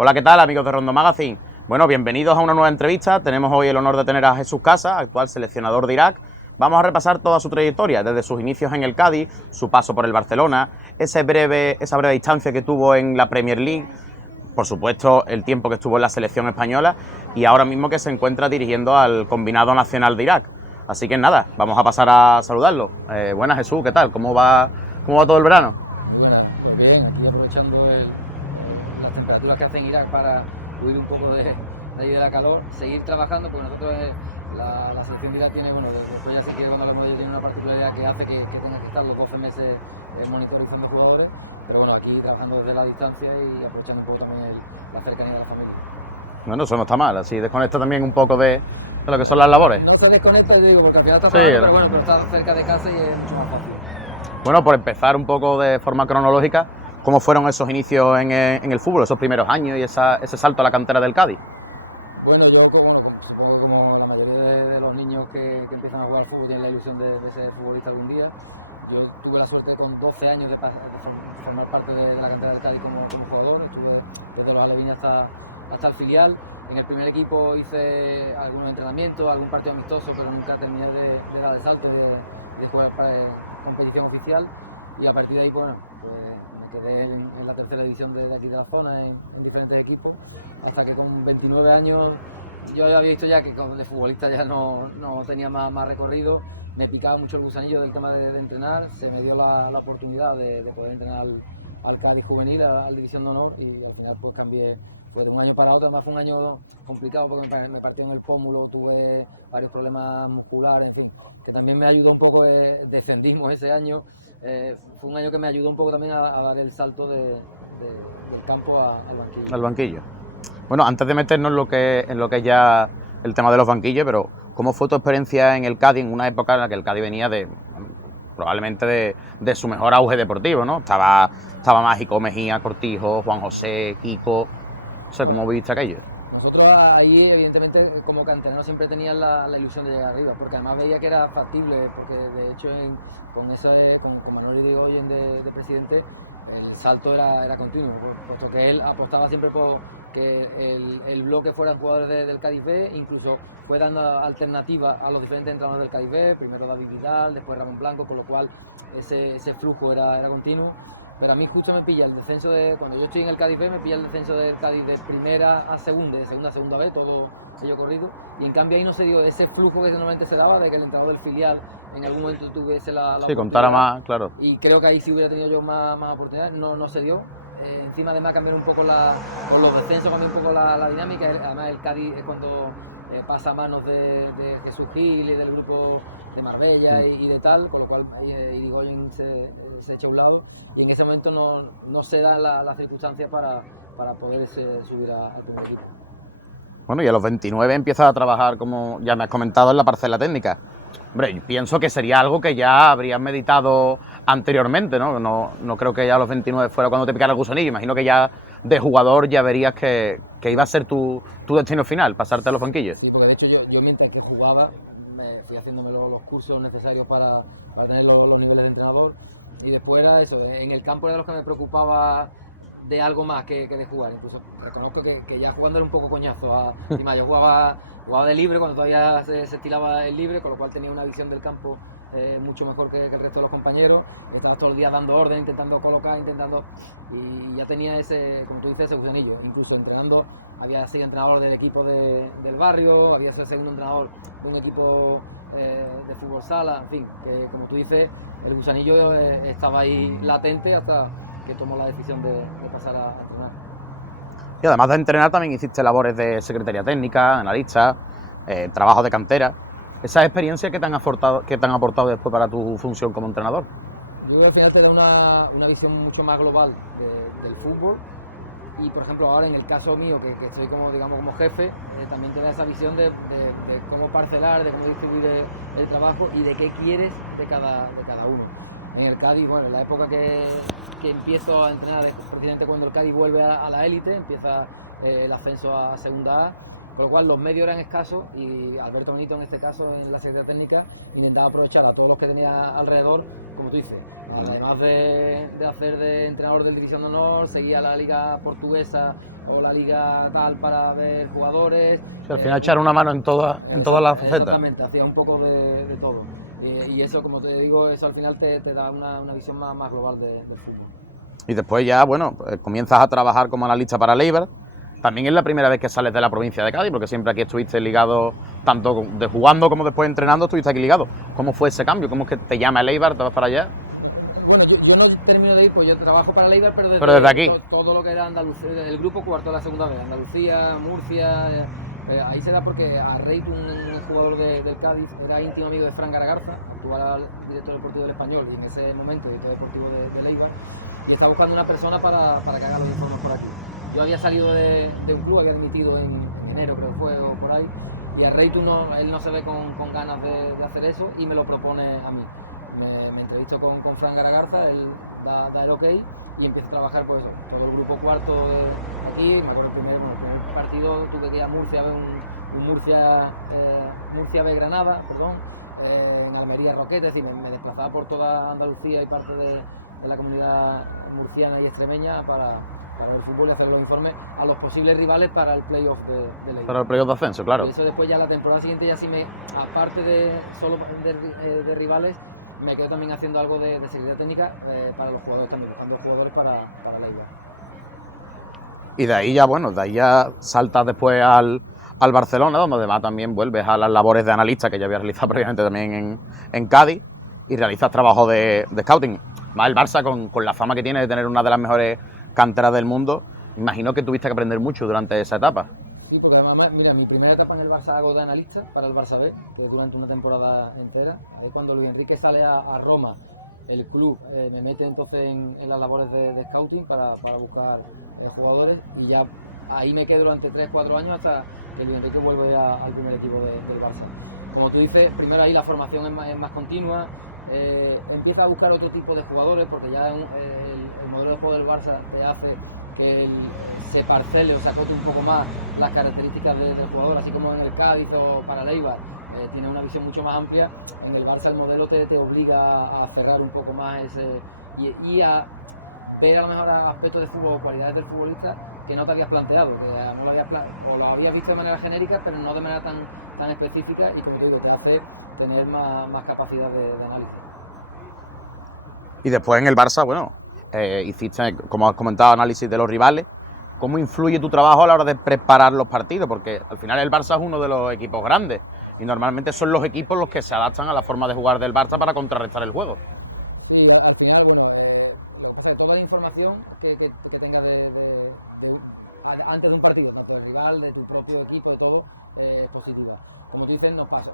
Hola, ¿qué tal, amigos de Rondo Magazine? Bueno, bienvenidos a una nueva entrevista. Tenemos hoy el honor de tener a Jesús Casas, actual seleccionador de Irak. Vamos a repasar toda su trayectoria, desde sus inicios en el Cádiz, su paso por el Barcelona, esa breve distancia que tuvo en la Premier League, por supuesto el tiempo que estuvo en la selección española y ahora mismo que se encuentra dirigiendo al combinado nacional de Irak. Así que nada, vamos a pasar a saludarlo. Buenas, Jesús, ¿qué tal? ¿Cómo va todo el verano? Muy buenas, pues bien, aquí aprovechando las temperaturas que hace en Irak para huir un poco de ahí de la calor, seguir trabajando, pues nosotros la selección de Irak tiene, bueno, después ya si quiere cuando hablemos de ello, tiene una particularidad que hace que tenga que estar los 12 meses monitorizando jugadores, pero bueno, aquí trabajando desde la distancia y aprovechando un poco también la cercanía de la familia. Bueno, eso no está mal, así desconecta también un poco de lo que son las labores. No se desconecta, te digo, porque al final está trabajando, pero bueno, pero está cerca de casa y es mucho más fácil. Bueno, por empezar un poco de forma cronológica, ¿cómo fueron esos inicios en el fútbol, esos primeros años y ese salto a la cantera del Cádiz? Bueno, yo supongo que como la mayoría de los niños que empiezan a jugar al fútbol tienen la ilusión de ser futbolista algún día. Yo tuve la suerte con 12 años de formar parte de la cantera del Cádiz como jugador. Estuve desde los alevines hasta el filial. En el primer equipo hice algunos entrenamientos, algún partido amistoso, pero nunca terminé de dar el salto y de jugar para competición oficial. Y a partir de ahí, pues me quedé en la tercera división de aquí de la zona, en diferentes equipos, hasta que con 29 años yo había visto ya que de futbolista ya no tenía más recorrido. Me picaba mucho el gusanillo del tema de entrenar, se me dio la oportunidad de poder entrenar al Cádiz juvenil, al División de Honor, y al final pues cambié. Fue de un año para otro, además fue un año complicado porque me partió en el pómulo, tuve varios problemas musculares, en fin, que también me ayudó un poco, descendimos ese año. Fue un año que me ayudó un poco también a dar el salto del campo al banquillo. Al banquillo. Bueno, antes de meternos en lo que es ya el tema de los banquillos, pero ¿cómo fue tu experiencia en el Cádiz en una época en la que el Cádiz venía probablemente de su mejor auge deportivo, ¿no? Estaba Mágico, Mejía, Cortijo, Juan José, Kiko. O sea, ¿cómo viste aquello? Nosotros ahí, evidentemente, como canteranos siempre tenían la ilusión de llegar arriba, porque además veía que era factible, porque de hecho con Manuel Irigoyen de presidente, el salto era continuo, puesto que él apostaba siempre por que el bloque fueran jugadores del Cádiz B, incluso fue dando alternativa a los diferentes entrenadores del Cádiz B, primero David Vidal, después Ramón Blanco, con lo cual ese flujo era continuo. Pero a mí justo me pilla el descenso cuando yo estoy en el Cádiz B, me pilla el descenso del Cádiz de primera a segunda, de segunda a segunda B, todo ello corrido, y en cambio ahí no se dio ese flujo que normalmente se daba de que el entrenador del filial en algún momento tuviese la oportunidad. Contara más, claro. Y creo que ahí sí hubiera tenido yo más oportunidades, no se dio. Encima además cambiaron un poco con los descensos, cambió un poco la dinámica, además el Cádiz es cuando pasa a manos de Jesús Gil y del grupo de Marbella y de tal, con lo cual Irigoyen se echa a un lado y en ese momento no se dan las circunstancias para poder subir al primer equipo. Bueno, y a los 29 empiezas a trabajar, como ya me has comentado, en la parcela técnica. Hombre, yo pienso que sería algo que ya habrías meditado anteriormente, ¿no? No creo que ya a los 29 fuera cuando te picara el gusanillo. Imagino que ya de jugador ya verías que iba a ser tu destino final, pasarte a los banquillos. Sí, porque de hecho yo mientras que jugaba me fui haciéndome los cursos necesarios para tener los niveles de entrenador, y después era eso, en el campo era de los que me preocupaba de algo más que de jugar. Incluso reconozco que ya jugando era un poco coñazo. Encima yo jugaba de libre cuando todavía se estilaba el libre, con lo cual tenía una visión del campo mucho mejor que el resto de los compañeros. Estabas todos los días dando orden, intentando colocar, y ya tenía ese, como tú dices, ese gusanillo. Incluso entrenando, había sido entrenador del equipo del barrio, había sido segundo entrenador de un equipo de fútbol sala, en fin, que como tú dices, el gusanillo estaba ahí latente hasta que tomó la decisión de pasar a entrenar. Y además de entrenar también hiciste labores de secretaría técnica, analista, trabajo de cantera. ¿Esas experiencias que te han aportado después para tu función como entrenador? Yo creo que al final te da una visión mucho más global del fútbol, y por ejemplo ahora en el caso mío que estoy como jefe, también te da esa visión de cómo parcelar, de cómo distribuir el trabajo y de qué quieres de cada uno. En el Cádiz, bueno, en la época que empiezo a entrenar es precisamente cuando el Cádiz vuelve a la élite, empieza el ascenso a segunda A, con lo cual los medios eran escasos y Alberto Benito, en este caso en la Secretaría Técnica, intentaba aprovechar a todos los que tenía alrededor como tú dices, además de hacer de entrenador del División de Honor, seguía la liga portuguesa o la liga tal para ver jugadores. Al final echar una mano en todas las facetas. Exactamente, hacía un poco de todo. Y eso, como te digo, eso al final te da una visión más global del fútbol. Y después ya, bueno, pues comienzas a trabajar como analista para el Eibar. También es la primera vez que sales de la provincia de Cádiz, porque siempre aquí estuviste ligado, tanto de jugando como después entrenando, estuviste aquí ligado. ¿Cómo fue ese cambio? ¿Cómo es que te llama el Eibar, te vas para allá? Bueno, yo no termino de ir, pues yo trabajo para el Eibar, pero desde aquí. Todo lo que era Andalucía, el grupo cuarto la segunda vez, Andalucía, Murcia, ahí se da porque a Reit, un jugador del Cádiz, era íntimo amigo de Fran Garagarza, actual director deportivo del Español y en ese momento director deportivo del Eibar, y está buscando una persona para que haga los informes por aquí. Yo había salido de un club, había dimitido en enero, creo que fue, o por ahí, y a Reitu él no se ve con ganas de hacer eso y me lo propone a mí. Me entrevisto con Fran Garagarza, él da el ok y empiezo a trabajar por eso. Todo el grupo cuarto de aquí, me acuerdo el primer partido tuve que ir a Murcia a ver un Murcia B Granada, en Almería Roquete, es decir, me desplazaba por toda Andalucía y parte de la comunidad murciana y extremeña para ver fútbol y hacer los informes a los posibles rivales para el playoff de Eibar. Para el playoff de ascenso, claro. Y eso después ya la temporada siguiente ya sí aparte de solo de rivales, me quedo también haciendo algo de secretaría técnica para los jugadores también, buscando jugadores para el Eibar. Y de ahí ya saltas después al Barcelona, donde además también vuelves a las labores de analista que ya había realizado previamente también en Cádiz, y realizas trabajo de scouting. Más el Barça con la fama que tiene de tener una de las mejores canteras del mundo, imagino que tuviste que aprender mucho durante esa etapa. Sí, porque además, mira, mi primera etapa en el Barça hago de analista para el Barça B, que es durante una temporada entera. Ahí cuando Luis Enrique sale a Roma, el club me mete entonces en las labores de scouting para buscar jugadores, y ya ahí me quedo durante 3-4 años hasta que Luis Enrique vuelve al primer equipo del Barça. Como tú dices, primero ahí la formación es más continua. Empieza a buscar otro tipo de jugadores porque ya el modelo de juego del Barça te hace que se parcele o se acote un poco más las características del jugador, así como en el Cádiz o para el Eibar tiene una visión mucho más amplia. En el Barça el modelo te obliga a cerrar un poco más y a ver a lo mejor aspectos de fútbol o cualidades del futbolista que no te habías planteado, que no lo habías visto de manera genérica, pero no de manera tan específica, y como te digo, te hace tener más capacidad de análisis. Y después en el Barça, hiciste, como has comentado, análisis de los rivales. ¿Cómo influye tu trabajo a la hora de preparar los partidos? Porque al final el Barça es uno de los equipos grandes y normalmente son los equipos los que se adaptan a la forma de jugar del Barça para contrarrestar el juego. Sí, al final, lo que pasa es que toda la información que tengas antes de un partido, tanto del rival, de tu propio equipo, de todo, es positiva. Como tú dices, nos pasó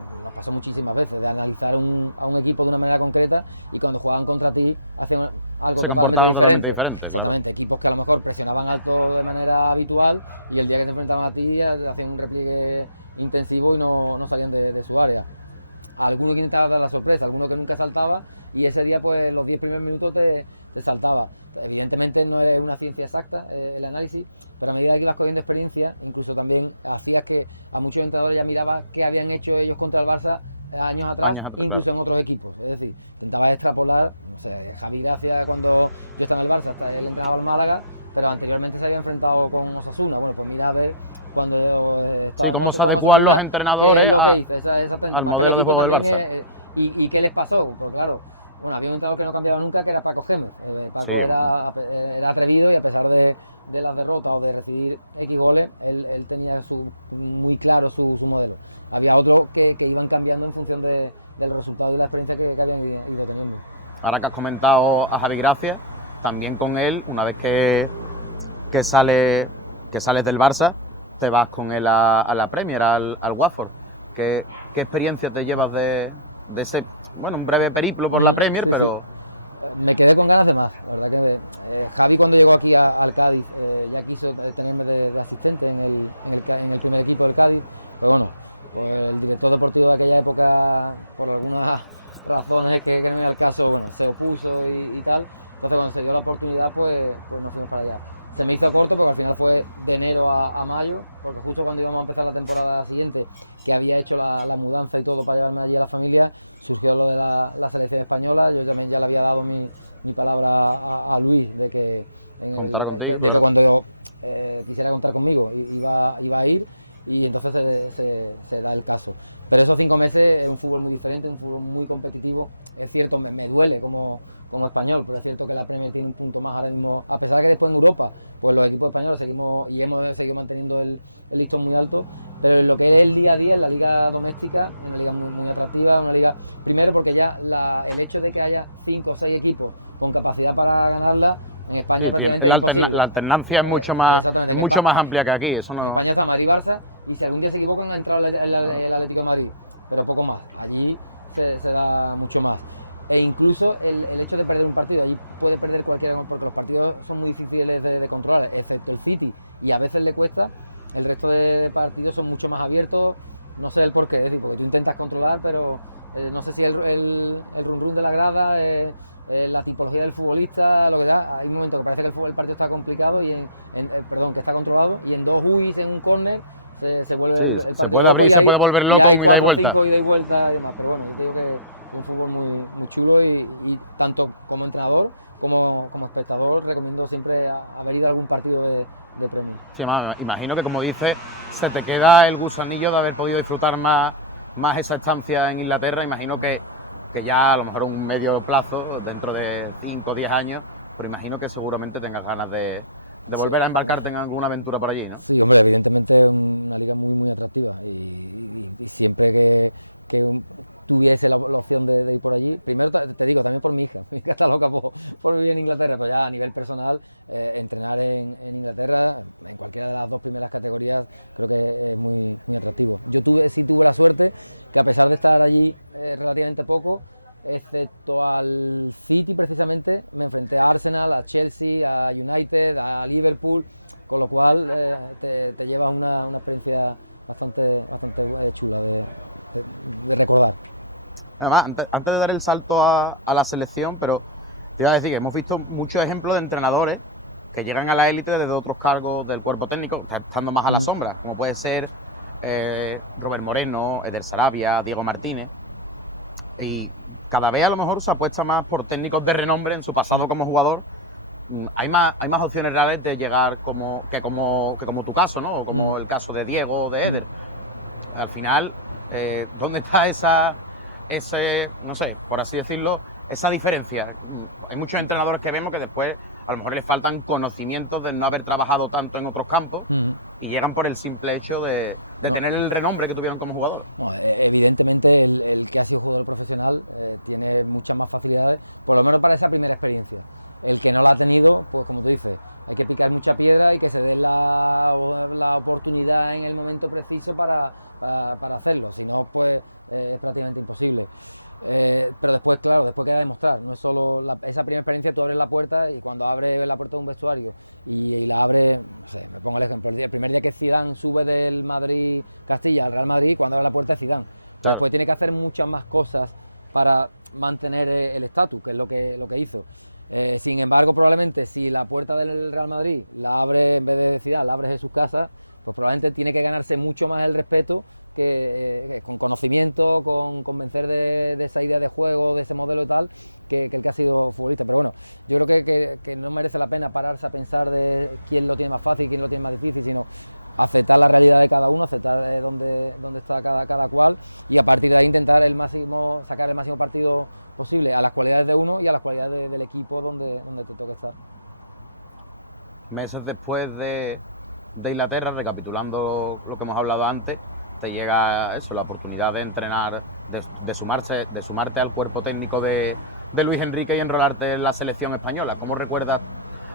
muchísimas veces de analizar a un equipo de una manera concreta y cuando jugaban contra ti hacían algo totalmente diferente. Exactamente, claro. Equipos que a lo mejor presionaban alto de manera habitual y el día que se enfrentaban a ti hacían un repliegue intensivo y no salían de su área. A alguno que intentaba dar la sorpresa, a alguno que nunca saltaba, y ese día pues los 10 primeros minutos te saltaba. Evidentemente no es una ciencia exacta el análisis, pero a medida que ibas cogiendo experiencia, incluso también hacías que a muchos entrenadores ya mirabas qué habían hecho ellos contra el Barça años atrás, incluso claro, en otros equipos. Es decir, intentabas extrapolar, no sé, Javi Gracia cuando yo estaba en el Barça, hasta él entrenaba al Málaga, pero anteriormente se había enfrentado con Osasuna. Bueno, pues mira a ver cuando estaba cómo se adecuan los entrenadores lo que hizo, exactamente, más que el equipo también y qué les pasó, porque claro, había un entrenador que no cambiaba nunca, que era Paco Gémez. Paco era atrevido y a pesar de las derrotas o de recibir X goles, él tenía muy claro su modelo. Había otros que iban cambiando en función del resultado y la experiencia que habían ido teniendo. Ahora que has comentado a Javi Gracia, también con él, una vez que sales del Barça, te vas con él a la Premier, al Watford. ¿Qué experiencia te llevas de ese, un breve periplo por la Premier, pero...? Sí. Me quedé con ganas de más, la verdad que Javi cuando llegó aquí al Cádiz ya quiso tenerme de asistente en el primer equipo del Cádiz, pero pues el director deportivo de aquella época, por algunas razones que no me al caso, se opuso y tal. Entonces cuando se dio la oportunidad pues nos fuimos para allá. se me hizo corto porque al final fue de enero a mayo, porque justo cuando íbamos a empezar la temporada siguiente, que había hecho la mudanza y todo para llevarme allí a la familia, surgió lo de la selección española. Yo también ya le había dado mi palabra a Luis de que, que cuando yo quisiera contar conmigo iba a ir, y entonces se da el caso. Pero esos 5 meses es un fútbol muy diferente, un fútbol muy competitivo. Es cierto, me duele como español, pero es cierto que la Premier tiene un punto más ahora mismo, a pesar de que después en Europa pues los equipos españoles seguimos y hemos seguido manteniendo el listón muy alto, pero en lo que es el día a día, en la liga doméstica, es una liga muy, muy atractiva, una liga, primero porque ya el hecho de que haya 5 o 6 equipos con capacidad para ganarla, en España prácticamente es imposible. La alternancia es mucho más amplia que aquí. Eso no... En España está Madrid-Barça, y si algún día se equivocan ha entrado el Atlético de Madrid, pero poco más. Allí se da mucho más. E incluso el hecho de perder un partido, allí puede perder cualquiera, porque los partidos son muy difíciles de controlar, excepto el City, y a veces le cuesta. El resto de partidos son mucho más abiertos, no sé el porqué, es decir, porque tú intentas controlar, pero no sé si el run de la grada, la tipología del futbolista, lo que da. Hay momentos que parece que el partido está complicado y que está controlado, y en 2 UIs en un córner se vuelve el partido loco, se puede volver loco, y hay 4 o 5 ida y vuelta y demás. Pero bueno, yo te digo que es un fútbol muy, muy chulo, y tanto como entrenador como espectador recomiendo siempre haber ido a algún partido de Premier. Sí, imagino que, como dices, se te queda el gusanillo de haber podido disfrutar más esa estancia en Inglaterra. Imagino que ya a lo mejor un medio plazo, dentro de 5 o 10 años, pero imagino que seguramente tengas ganas de volver a embarcarte en alguna aventura por allí, ¿no? Sí, hombre, evidentemente es una liga muy, muy atractiva, y siempre que tuviese la opción de ir por allí, primero te digo, también por mi hija está loca por vivir en Inglaterra, pero ya a nivel personal, entrenar en Inglaterra, en cualquiera de las 2 primeras categorías, creo que es muy, muy atractivo. Yo sí tuve la suerte que, a pesar de estar allí relativamente poco, excepto al City precisamente, me enfrenté a Arsenal, a Chelsea, a United, a Liverpool, con lo cual te llevas una experiencia bastante chula de recordar. Además, antes de dar el salto a la selección, pero te iba a decir que hemos visto muchos ejemplos de entrenadores que llegan a la élite desde otros cargos del cuerpo técnico, estando más a la sombra, como puede ser Robert Moreno, Eder Sarabia, Diego Martínez, y cada vez a lo mejor se apuesta más por técnicos de renombre en su pasado como jugador. Hay más opciones reales de llegar como tu caso, ¿no? O como el caso de Diego o de Eder. Al final, ¿dónde está no sé, por así decirlo, esa diferencia? Hay muchos entrenadores que vemos que después a lo mejor les faltan conocimientos de no haber trabajado tanto en otros campos, y llegan por el simple hecho de tener el renombre que tuvieron como jugador. No, evidentemente el que ha sido jugador profesional tiene muchas más facilidades, por lo menos para esa primera experiencia. El que no la ha tenido, pues como tú dices, hay que picar mucha piedra y que se dé la oportunidad en el momento preciso para hacerlo, si no, pues es prácticamente imposible. Pero después, claro, después queda demostrar, no es solo esa primera experiencia. Tú abres la puerta, y cuando abres la puerta de un vestuario y la abres, no sé, me pongo el ejemplo, el primer día que Zidane sube del Madrid-Castilla al Real Madrid, cuando abre la puerta es Zidane. Pero claro, después tiene que hacer muchas más cosas para mantener el estatus, que es lo que hizo. Sin embargo, probablemente si la puerta del Real Madrid la abre, en vez de Zidane, la abre Jesús Casas, pues probablemente tiene que ganarse mucho más el respeto, que con conocimiento, con convencer de esa idea de juego, de ese modelo y tal, que el que ha sido futbolista. Pero bueno, yo creo que no merece la pena pararse a pensar de quién lo tiene más fácil, quién lo tiene más difícil, sino aceptar la realidad de cada uno, aceptar dónde está cada cual, y a partir de ahí intentar sacar el máximo partido posible a las cualidades de uno y a las cualidades del equipo donde te toque estar. Meses después de Inglaterra, recapitulando lo que hemos hablado antes, te llega la oportunidad de entrenar, de sumarte al cuerpo técnico de Luis Enrique y enrolarte en la selección española. ¿Cómo recuerdas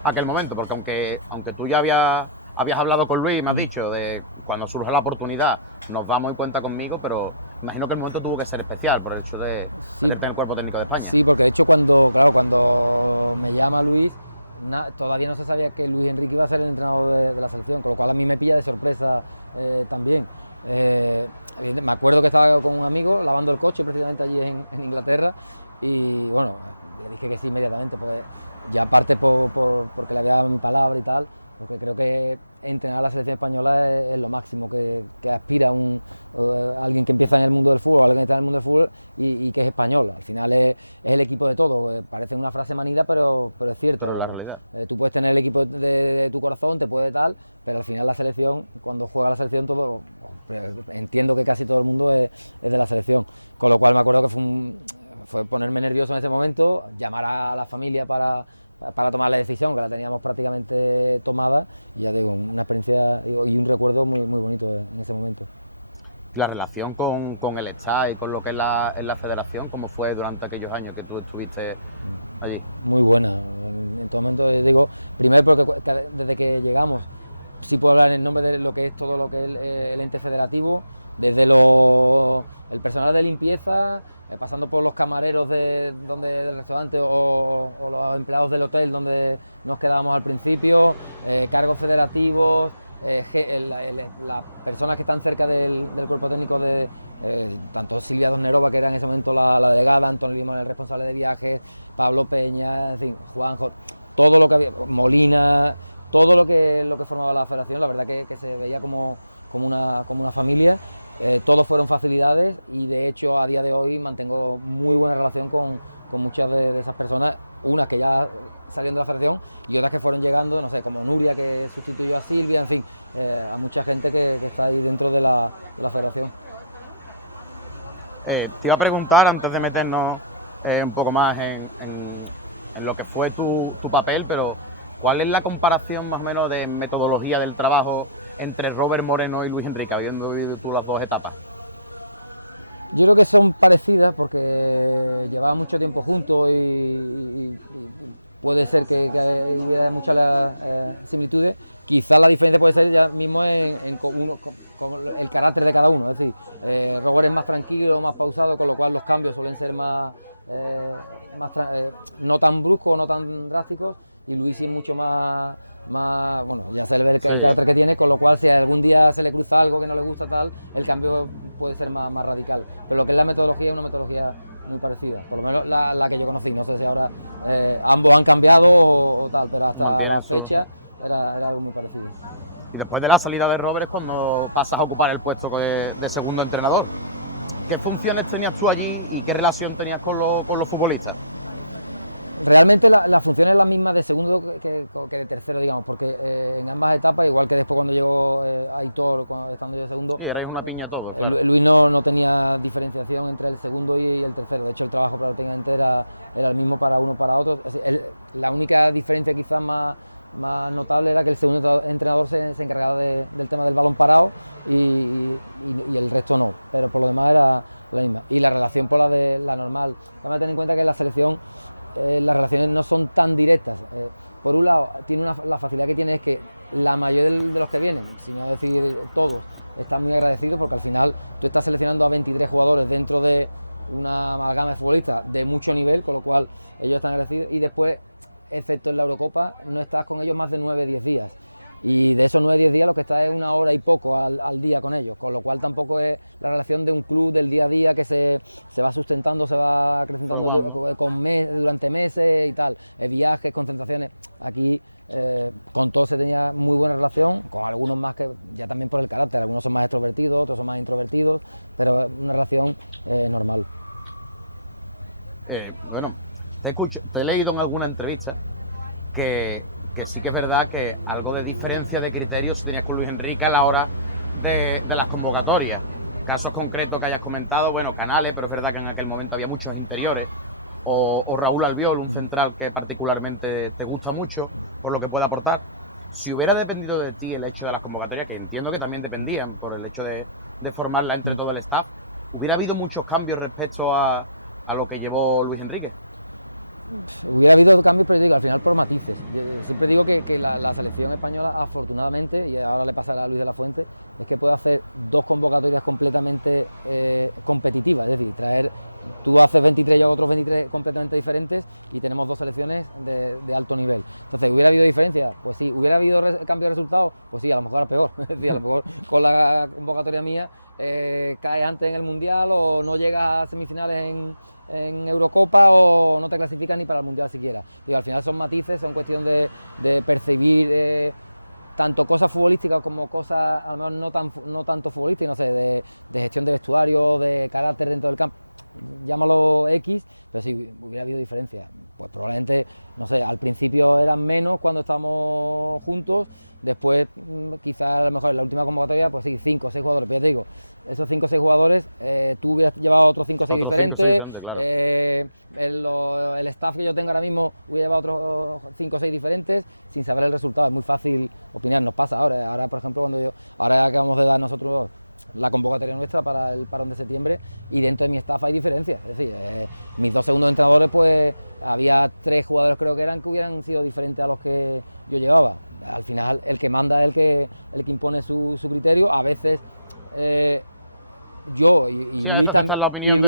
aquel momento? Porque aunque tú ya habías hablado con Luis y me has dicho de cuando surge la oportunidad, nos damos en cuenta conmigo, pero imagino que el momento tuvo que ser especial por el hecho de tenerte en el cuerpo técnico de España. Sí, porque de hecho cuando me llama Luis, todavía no se sabía que Luis Enrique iba a ser el entrenador de la selección, con lo cual a mí me pilla de sorpresa también. Me acuerdo que estaba con un amigo lavando el coche precisamente allí en Inglaterra, y bueno, le dije que sí inmediatamente, porque ya aparte porque le había dado mi palabra y tal, porque creo que entrenar a la selección española es lo máximo que aspira alguien que empieza en el mundo del fútbol, alguien que está en el mundo del fútbol y que es español. Al final es el equipo de todo. Parece una frase manida, pero es cierto. Pero es la realidad. Tú puedes tener el equipo de tu corazón, te puede tal, pero al final la selección, cuando juega la selección, todo, entiendo que casi todo el mundo es de la selección. Con lo cual me acuerdo que fue ponerme nervioso en ese momento, llamar a la familia para tomar la decisión, que la teníamos prácticamente tomada, y ya digo, una experiencia y un recuerdo muy, muy bonito en ese momento. La relación con el staff y con lo que es la federación, ¿cómo fue durante aquellos años que tú estuviste allí? Muy buena, en todo momento, digo, primero porque desde que llegamos, sí puedo hablar en nombre de lo que es todo lo que es el ente federativo, desde el personal de limpieza, pasando por los camareros del restaurante o los empleados del hotel donde nos quedábamos al principio, cargos federativos, las personas que están cerca del cuerpo técnico tanto Silvia Dosnerova, que era en ese momento la delegada, Antonio Limón, el responsable de viajes, Pablo Peña, en fin, Juanjo, todo lo que había, Molina, todo lo que formaba la federación, la verdad que se veía como una familia. Todos fueron facilidades y de hecho a día de hoy mantengo muy buena relación con muchas de esas personas, unas que ya salieron de la federación y otras que fueron llegando, no sé, como Nuria, que sustituyó a Silvia, en fin, a mucha gente que está ahí dentro de la federación. Te iba a preguntar, antes de meternos un poco más en lo que fue tu papel, pero ¿cuál es la comparación más o menos de metodología del trabajo entre Robert Moreno y Luis Enrique, habiendo vivido tú las dos etapas? Yo creo que son parecidas porque llevaban mucho tiempo juntos y puede ser que hubiera muchas similitudes. Quizás la diferencia puede ser ya mismo en el carácter de cada uno. Es decir, Robert es más tranquilo, más pausado, con lo cual los cambios suelen ser no tan bruscos, no tan drásticos, y Luis sí es mucho más, bueno, ya se le ve el carácter que tiene, con lo cual si algún día se le cruza algo que no le gusta tal, el cambio puede ser más radical. Pero lo que es la metodología es una metodología muy parecida, por lo menos la que yo conocí. No sé si ahora ambos han cambiado o tal, pero hasta la fecha era algo muy parecido. Y después de la salida de Robert es cuando pasas a ocupar el puesto de segundo entrenador. ¿Qué funciones tenías tú allí y qué relación tenías con los futbolistas? Realmente la función es la misma de segundo que de tercero, digamos, porque en ambas etapas, igual que después cuando llegó Aitor, estando yo segundo, sí, erais una piña todo. Claro. Luis no tenía diferenciación entre el segundo y el tercero. De hecho, el trabajo prácticamente era el mismo para uno para otro. La única diferencia quizás más notable era que el segundo entrenador se encargaba del tema del balón parado y el resto no, pero por lo demás era la misma. Y la relación por la normal. Hay que tener en cuenta que en la selección las relaciones no son tan directas. Por un lado, la facilidad que tiene es que la mayoría de los que vienen, si no decir todos, están muy agradecidos porque al final tú estás seleccionando a 23 jugadores dentro de una amalgama de futbolistas de mucho nivel, con lo cual ellos están agradecidos, y después, excepto en la Eurocopa, no estás con ellos más de 9-10 días. Y de esos 9-10 días lo que está es una hora y poco al día con ellos, con lo cual tampoco es la relación de un club del día a día que se va sustentando, se va acrecentando durante meses y tal, viajes, concentraciones. Aquí con todos se tenía muy buena relación, con algunos más que ya también por el carácter, algunos son más extrovertidos, otros son más introvertidos, pero una relación normal. Bueno, te he leído en alguna entrevista que sí que es verdad que algo de diferencia de criterios tenías con Luis Enrique a la hora de las convocatorias. Casos concretos que hayas comentado, bueno, Canales, pero es verdad que en aquel momento había muchos interiores, o Raúl Albiol, un central que particularmente te gusta mucho por lo que puede aportar. Si hubiera dependido de ti el hecho de las convocatorias, que entiendo que también dependían por el hecho de formarla entre todo el staff, ¿hubiera habido muchos cambios respecto a lo que llevó Luis Enrique? Hubiera habido cambios, pero yo digo, al final por matices. Yo siempre digo que la selección española, afortunadamente, y ahora le pasará a Luis de la Fuente, es que puede hacer dos convocatorias completamente competitivas, es decir, tú haces 23, yo hago otros 23 completamente diferentes y tenemos dos selecciones de alto nivel. Entonces, ¿hubiera habido diferencia? Pues sí. ¿Hubiera habido cambio de resultados? Pues sí, a lo mejor era peor. Es decir, a lo mejor con la convocatoria mía caes antes en el Mundial o no llegas a semifinales en Eurocopa o no te clasificas ni para el Mundial siquiera. Digo, al final son matices, son cuestión de percibir tanto cosas futbolísticas como cosas, a lo mejor no tanto futbolísticas, no sé, de gestión de vestuario, de carácter dentro del campo, llámalo X, pero sí hubiera habido diferencias. Pues probablemente, no sé, al principio eran menos cuando estábamos juntos, después quizás a lo mejor en la última convocatoria, pues sí, 5 o 6 jugadores, pero ya te digo, esos 5 o 6 jugadores, tú hubieras llevado otros 5 o 6 diferentes, claro. El staff que yo tengo ahora mismo hubiera llevado otros 5 o 6 diferentes, sin saber el resultado. Es muy fácil opinar, nos pasa ahora por ejemplo, ahora acabamos de dar nosotros la convocatoria nuestra para el parón de septiembre, y dentro de mi staff hay diferencias, es decir, mis 2 segundos entrenadores, pues había 3 jugadores creo que hubieran sido diferentes a los que yo llevaba. Al final el que manda es el que impone su criterio. A veces yo y Luis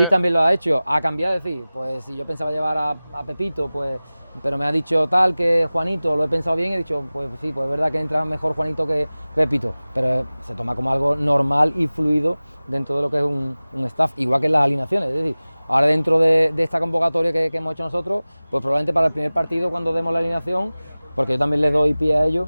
también lo ha hecho, ha cambiado, es decir, pues si yo pensaba llevar a Pepito, pues, pero me ha dicho tal que Juanito, lo he pensado bien, he dicho, pues sí, pues es verdad que entra mejor Juanito que Pepito, pero se toma como algo normal y fluido dentro de lo que es un staff, igual que en las alineaciones. Es decir, ahora dentro de esta convocatoria que hemos hecho nosotros, pues probablemente para el primer partido, cuando demos la alineación, porque yo también les doy pie a ellos,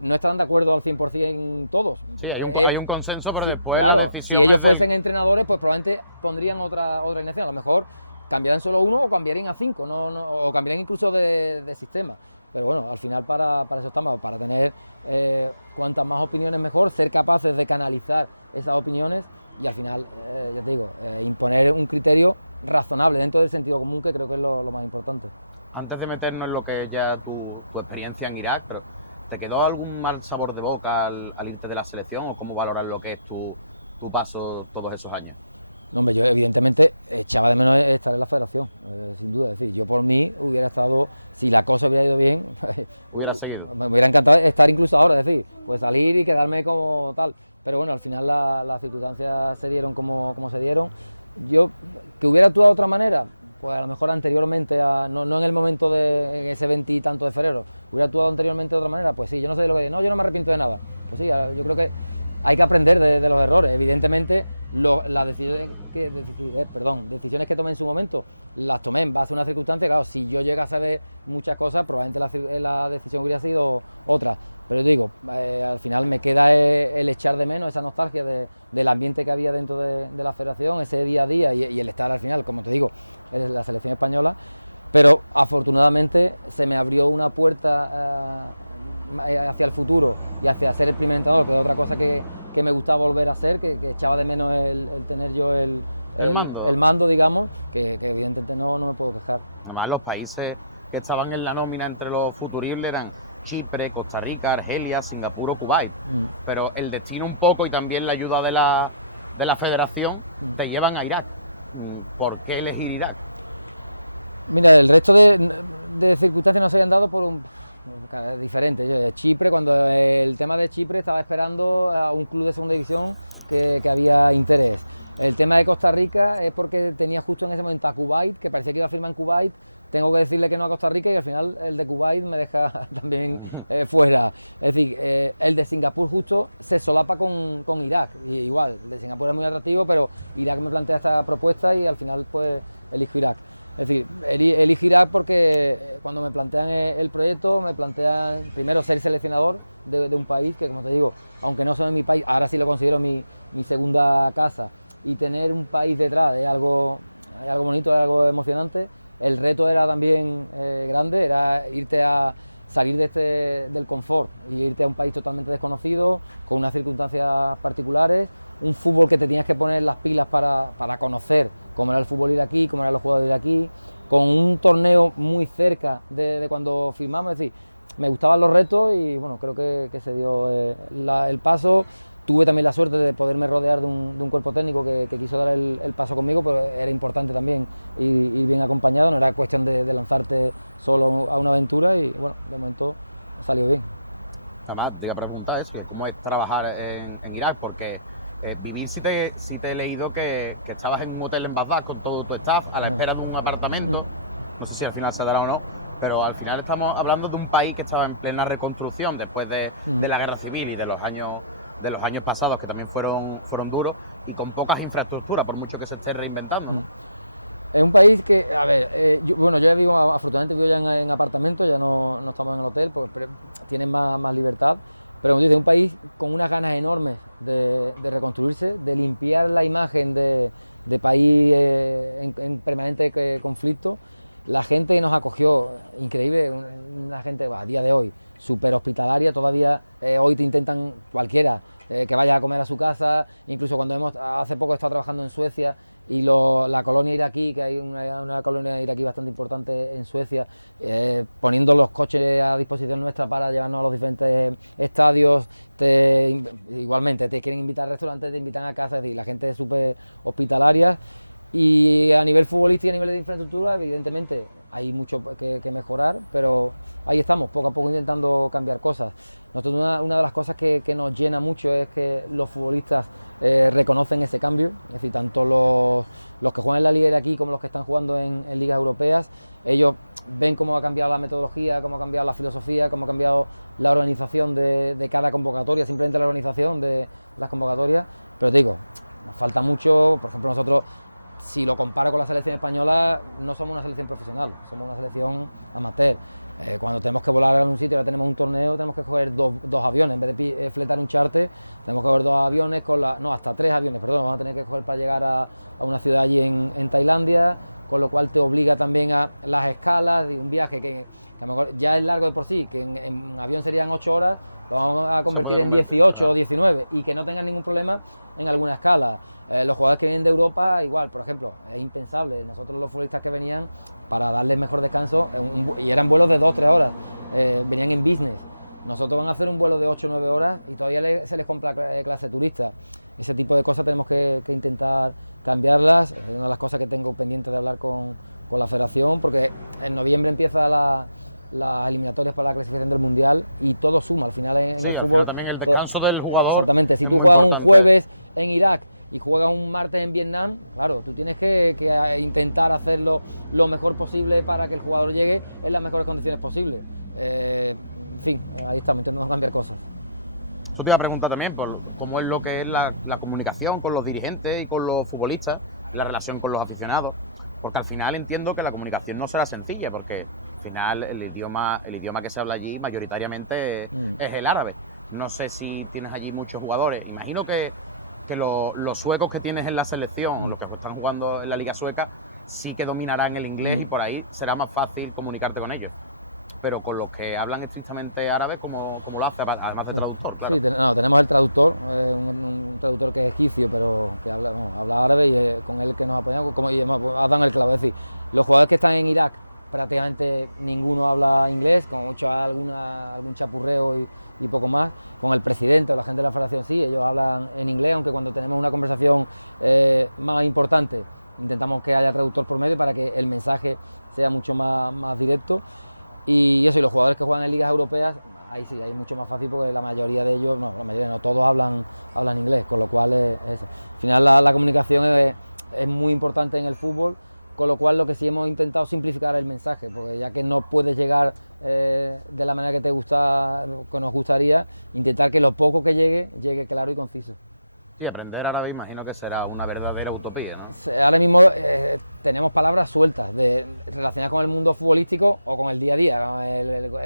no estarán de acuerdo al 100% todos. Sí, hay un consenso, pero sí, después claro, la decisión... Si ellos fuesen entrenadores, pues probablemente pondrían otra alineación. A lo mejor cambiarían solo uno o cambiarían a 5, o cambiarían incluso de sistema. Pero bueno, al final para eso estamos, para tener cuantas más opiniones mejor, ser capaces de canalizar esas opiniones y al final, ya te digo, imponer un criterio razonable dentro del sentido común, que creo que es lo más importante. Antes de meternos en lo que es ya tu experiencia en Irak, pero ¿te quedó algún mal sabor de boca al irte de la selección, o cómo valoras lo que es tu paso todos esos años? No, hombre, yo evidentemente echaba de menos estar en la federación, sin duda. Es decir, yo por mí hubiera estado, si la cosa hubiera ido bien, hubiera seguido. Me hubiera encantado estar incluso ahora, es decir, pues salir y quedarme como tal. Pero bueno, al final las circunstancias se dieron como se dieron. Yo, que hubiera actuado de otra manera, pues a lo mejor anteriormente, no en el momento en ese 20 y tanto de febrero, hubiera actuado anteriormente de otra manera, pues sí, yo no sé de lo que... No, yo no me arrepiento de nada. Pues sí, yo creo que hay que aprender de los errores. Evidentemente, las decisiones que tomé en su momento, las tomé en base a una circunstancia. Claro, si yo llegase a ver muchas cosas, probablemente la decisión hubiera sido otra. Pero yo digo, al final me queda el echar de menos esa nostalgia del ambiente que había dentro de la federación, ese día a día y el estar al final, como te digo, en la selección española. Pero afortunadamente se me abrió una puerta hacia el futuro y hacia ser el primer entrenador, que es otra cosa que me gustaba volver a hacer, que echaba de menos el tener yo el mando, digamos, que evidentemente no me puedo quejar. Además, los países que estaban en la nómina entre los futuribles eran Chipre, Costa Rica, Argelia, Singapur o Kuwait. Pero el destino un poco y también la ayuda de la federación te llevan a Irak. ¿Por qué elegir Irak? Mira, el resto de circunstancias no se habían dado por diferente. Yo de Chipre, cuando el tema de Chipre estaba esperando a un club de segunda división que había interés. El tema de Costa Rica es porque tenía justo en ese momento a Kuwait, que parecía que iba a firmar en Kuwait. Tengo que decirle que no a Costa Rica y al final el de Kuwait me deja también fuera. Es decir, el de Singapur justo se solapa con Irak. Y igual, el de Singapur es muy atractivo, pero Irak me plantea esta propuesta y al final pues elijo Irak. Es decir, elijo Irak porque cuando me plantean el proyecto, me plantean primero ser seleccionador de un país que, como te digo, aunque no sea mi país, ahora sí lo considero mi segunda casa, y tener un país detrás es algo bonito, es algo emocionante. El reto era también grande, era irte a salir del confort y irte a un país totalmente desconocido, con unas circunstancias particulares, un fútbol que te tenías que poner las pilas para conocer cómo era el fútbol iraquí, cómo eran los jugadores iraquí, con un torneo muy cerca de cuando firmamos. Es decir, me gustaban los retos y bueno, creo que se dio el paso. Tuve también la suerte de poderme rodear de un cuerpo técnico que quiso dar el paso conmigo, pero era importante también ir bien acompañado, no era cuestión de lanzarte solo a una aventura y bueno, de momento salió bien. Además, te iba a preguntar eso, cómo es trabajar en Irak, porque vivir sí te he leído que estabas en un hotel en Bagdad con todo tu staff a la espera de un apartamento, no sé si al final se dará o no, pero al final estamos hablando de un país que estaba en plena reconstrucción después de la guerra civil y de los años pasados, que también fueron duros, y con pocas infraestructuras, por mucho que se esté reinventando. Es un país que, a ver, yo ya vivo, afortunadamente vivo ya en apartamento, ya no estamos en el hotel, porque tienen más libertad, pero como dice, un país con unas ganas enormes de reconstruirse, de limpiar la imagen de país en permanente conflicto. La gente que nos acogió, increíble, una gente a día de hoy súper hospitalaria, todavía hoy te intentan cualquiera que vaya a comer a su casa, incluso cuando hace poco he estado trabajando en Suecia y la colonia iraquí, que hay una colonia iraquí bastante importante en Suecia, poniendo los coches a disposición nuestra para llevarnos a los diferentes estadios, igualmente te quieren invitar a restaurantes, te invitan a casa, es decir, la gente es súper hospitalaria. Y a nivel futbolístico y a nivel de infraestructura, evidentemente hay mucho que mejorar, pero ahí estamos, poco a poco intentando cambiar cosas. Nosotros una de las cosas que nos llena mucho es que los futbolistas reconocen ese cambio, es decir, tanto los que juegan en la Liga de aquí como los que están jugando en ligas europeas, ellos ven cómo ha cambiado la metodología, cómo ha cambiado la filosofía, cómo ha cambiado la organización de cada convocatoria, simplemente la organización de las convocatorias, pero te digo, nos falta mucho. Por ejemplo, nosotros, si lo comparo con la selección española, no somos una selección profesional, somos una selección amateur. Cuando tenemos que volar a un sitio, ahora tenemos un torneo, tenemos que coger dos aviones, en vez de fletar un charter, tenemos que coger 2 aviones, hasta 3 aviones, perdón, vamos a tener que coger para llegar a una ciudad allí en Tailandia, con lo cual te obliga también a las escalas y un viaje que a lo mejor ya es largo de por sí, que en avión serían 8 horas, lo vamos a convertir en 18 o 19 y que no tengan ningún problema en alguna escala. Los jugadores que vienen de Europa, igual, por ejemplo, es impensable. Nosotros los futbolistas que venían, para darles mejor descanso, y eran vuelos de 2-3 horas, venían en business. Nosotros van a hacer un vuelo de 8 o 9 horas y todavía se les compra clase turista. Ese tipo de cosas tenemos que intentar cambiarlas. Es una de las cosas que tengo pendiente de hablar con la federación, porque en noviembre empieza las eliminatorias para la clasificación del Mundial y todo suma al final en el fútbol. También el descanso del jugador. Exactamente, si tú juegas un jueves en Irak y juegas un martes en Vietnam, claro, tú tienes que intentar hacerlo lo mejor posible para que el jugador llegue en las mejores condiciones posibles. En fin, ahí estamos intentando cambiar cosas. Eso te iba a preguntar también por cómo es lo que es la comunicación con los dirigentes y con los futbolistas, la relación con los aficionados, porque al final entiendo que la comunicación no será sencilla, porque al final el idioma que se habla allí mayoritariamente es el árabe. No sé si tienes allí muchos jugadores. Imagino que los suecos que tienes en la selección, o los que están jugando en la liga sueca, sí que dominarán el inglés y por ahí será más fácil comunicarte con ellos. Pero con los que hablan estrictamente árabe, ¿cómo lo hace? Además de traductor, claro. Sí, tenemos el traductor, un traductor que es egipcio, pero que habla árabe, y con él que nos apoyamos, y has dado el clavo. Es decir, los jugadores que están en Irak, prácticamente ninguno habla inglés, como mucho algún chapurreo y poco más. Con el presidente o la gente de la federación sí, ellos hablan en inglés, aunque cuando tenemos una conversación más importante, intentamos que haya traductor por medio para que el mensaje sea mucho más directo. Y eso, y los jugadores que juegan en ligas europeas, ahí sí, ahí es mucho más fácil, porque la mayoría de ellos, no todos hablan inglés, con lo cual al final la comunicación es muy importante en el fútbol, con lo cual lo que sí hemos intentado simplificar el mensaje, porque ya que no puedes llegar de la manera que nos gustaría, intentar que lo poco que llegue claro y conciso. Sí, aprender árabe imagino que será una verdadera utopía, ¿no? Ahora mismo tenemos palabras sueltas relacionadas con el mundo futbolístico o con el día a día,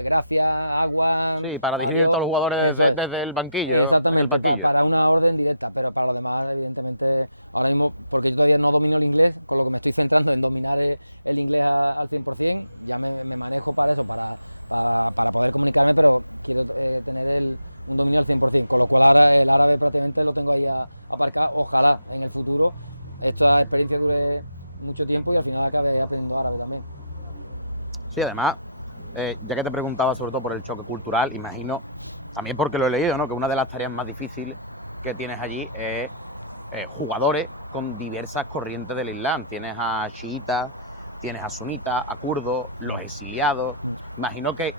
gracias, agua. Sí, para dirigir a todos los jugadores desde el banquillo. Exactamente, para una orden directa, pero para lo demás, evidentemente, ahora mismo, porque yo todavía no domino el inglés, con lo que me estoy centrando en dominar el inglés al 100%, ya me manejo para eso, para poder comunicarme, pero quiero tener un dominio al 100%, con lo cual ahora el árabe prácticamente lo tengo ahí aparcado. Ojalá en el futuro esta experiencia dure mucho tiempo y al final acabe aprendiendo árabe también. Sí, además, ya que te preguntaba sobre todo por el choque cultural, imagino, también porque lo he leído, ¿no?, que una de las tareas más difíciles que tienes allí es jugadores con diversas corrientes del Islam. Tienes a chiitas, tienes a sunitas, a kurdos, los exiliados. Imagino que